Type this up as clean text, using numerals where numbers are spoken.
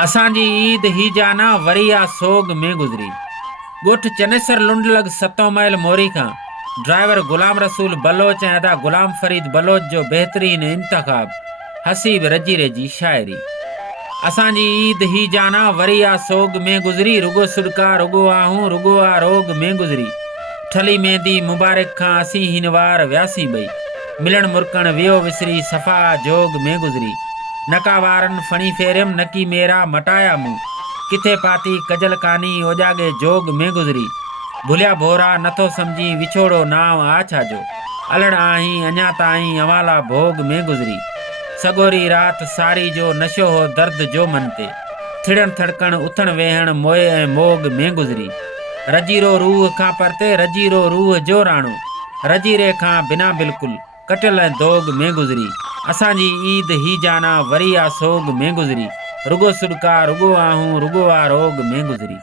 असांजी ईद ही जाना वरी आ सोग में गुज़री। ॻोठ चनेसर लुंड लॻ सतों मैल मोरी खां ड्राइवर गुलाम रसूल बलोच ऐं अदा गुलाम फरीद बलोच जो बहितरीन इंतखाब हसीब रजीरे जी शाइरी। असांजी ईद ही जाना वरी आ सोग में गुज़री, रुगो सुडका रुगो आहूं रुगो आ रोग में गुज़री। ठली मेहंदी मुबारक खां असीं हिन वार वियासीं ॿई, मिलण मुरकण वियो विसरी सफ़ा जोग में गुज़री। नका वारन फणी फेरियम नकी मेरा मटाया मुंह, किथे पाती कजल कानी ओजागे जोग में गुज़री। भुलिया भोरा नथो समझी विछोड़ो नाव आछा जो, अलड़ आहीं अञा ताईं अवाला भोग में गुज़री। सगोरी रात सारी जो नशो हो दर्द जो मन ते, थिड़न थड़कण उथण वेहण मोए ऐं मोग में गुज़री। रजीरो रूह खां परते रजीरो रूह जो राणो, रजीरे खां बिना बिल्कुल कटियल ऐं दोग में गुज़री। असांजी ईद ही जाना वरी आ सोग में गुज़री, रुगो सुडका रुगो आहूं रुगो आ रोग में गुज़री।